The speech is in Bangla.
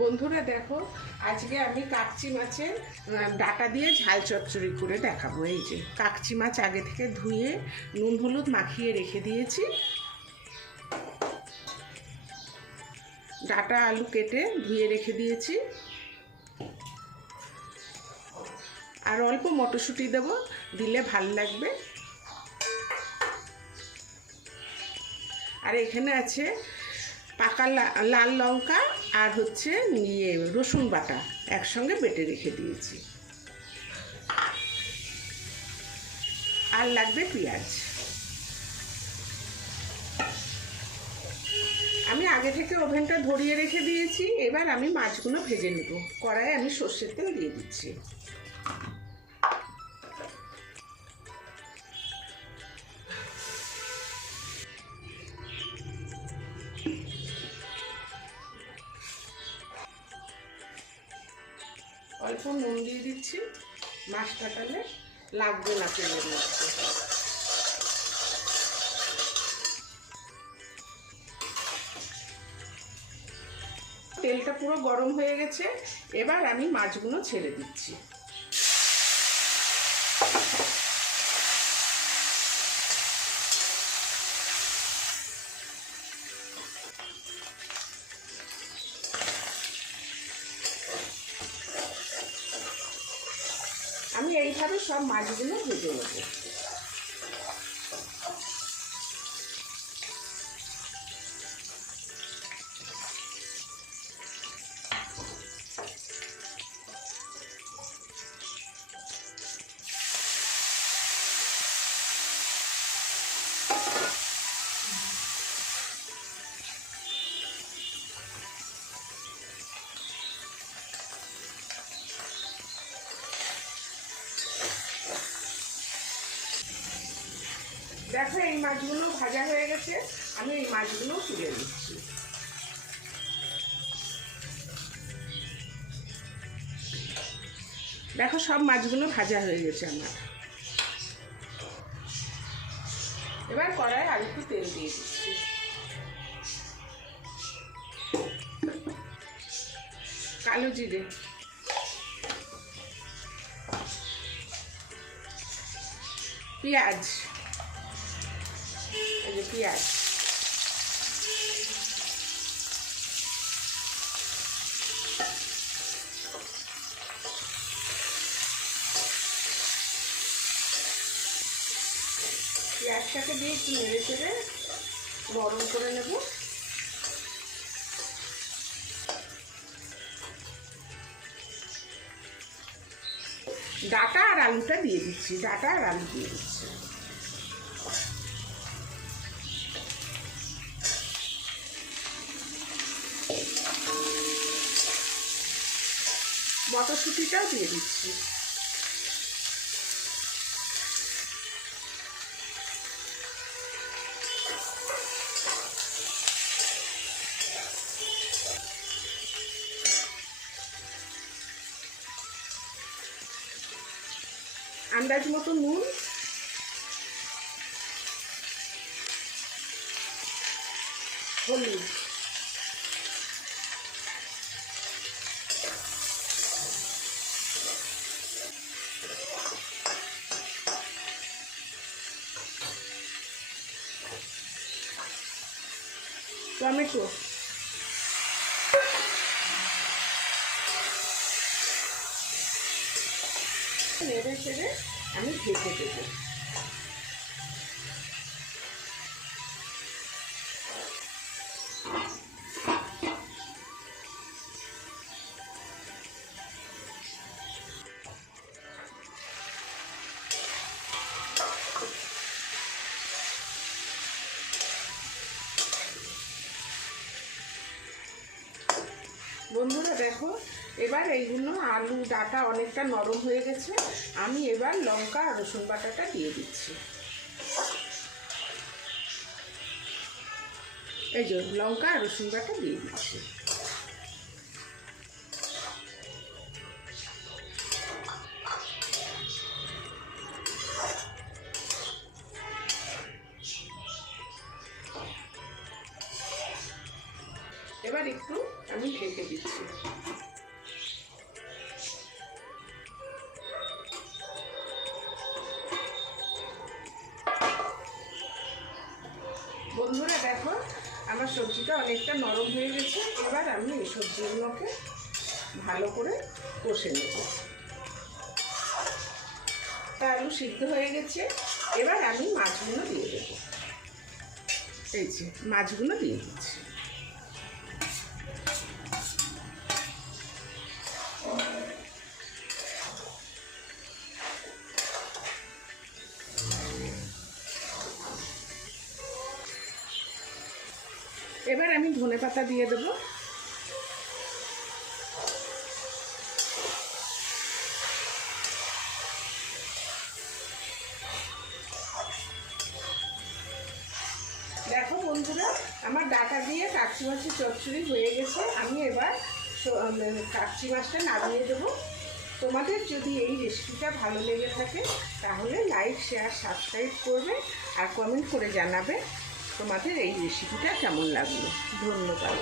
বন্ধুরা দেখো, আজকে আমি কাকচি মাছের ডাটা দিয়ে ঝাল চচ্চড়ি করে দেখাবো। এই যে কাকচি মাছ আগে থেকে ধুয়ে নুন, হলুদ মাখিয়ে রেখে দিয়েছি। ডাটা আলু কেটে ধুয়ে রেখে দিয়েছি। আর অল্প মটরশুঁটি দেবো, দিলে ভালো লাগবে। আর এখানে আছে পাকা লাল লঙ্কা আর হচ্ছে ইয়ে রসুন বাটা একসঙ্গে বেটে রেখে দিয়েছি। আর লাগবে পেঁয়াজ। আমি আগে থেকে ওভেনটা ধরিয়ে রেখে দিয়েছি, এবার আমি মাছগুলো ভেজে নেব। কড়াইয়ে আমি সর্ষের তেল দিয়ে দিচ্ছি। অল্প নুন দিয়ে দিচ্ছি। মাছটা তাহলে লাগবে না তেলের মধ্যে। তেলটা পুরো গরম হয়ে গেছে। এবার আমি মাছগুলো ছেড়ে দিচ্ছি। এইভাবে সব মাছগুলো ভেজে নেব। দেখো, এই মাছগুলো ভাজা হয়ে গেছে। আমি এই মাছগুলো তুলে দিচ্ছি দেখো, সব মাছগুলো ভাজা হয়ে গেছে আমার। এবার কড়াই আর একটু তেল দিয়ে দিচ্ছি। কালো জিরে। পেঁয়াজ। যে পেঁয়াজ পেঁয়াজটাকে দিয়ে একটু নেড়ে গরম করে নেব? ডাটা আর আলুটা দিয়ে দিচ্ছি, ডাটা আর আলু দিয়ে দিচ্ছি। মটরশুঁটিটাও দিয়ে দিচ্ছি। আন্দাজ মতো নুন। হলুদ। টমেটো। নেড়ে ছেড়ে আমি ভেজে দেবো। বন্ধুরা দেখো, এবার এইগুলো আলু ডাটা অনেকটা নরম হয়ে গেছে। আমি এবার লঙ্কা আর রসুন বাটাটা দিয়ে দিচ্ছি। এই যে, লঙ্কা আর রসুন বাটা দিয়ে দিচ্ছি। এবার একটু আমি ঢেকে দিচ্ছি। বন্ধুরা দেখো, আমার সবজিটা অনেকটা নরম হয়ে গেছে। এবার আমি এই সবজিগুলোকে ভালো করে কষে নেব। তা আলু সিদ্ধ হয়ে গেছে। এবার আমি মাছগুলো দিয়ে দেবো। এই যে, মাছগুলো দিয়ে দিচ্ছি। আমি ধনে পাতা দিয়ে দেবো। দেখো বন্ধুরা, আমার ডাটা দিয়ে কাকচি মাছের চচ্চড়ি হয়ে গেছে। আমি এবার কাকচি মাছটা নামিয়ে দেবো। তোমাদের যদি এই রেসিপিটা ভালো লেগে থাকে, তাহলে লাইক শেয়ার সাবস্ক্রাইব করবে আর কমেন্ট করে জানাবে। তোমাদের এই রেসিপিটা কেমন লাগল? ধন্যবাদ।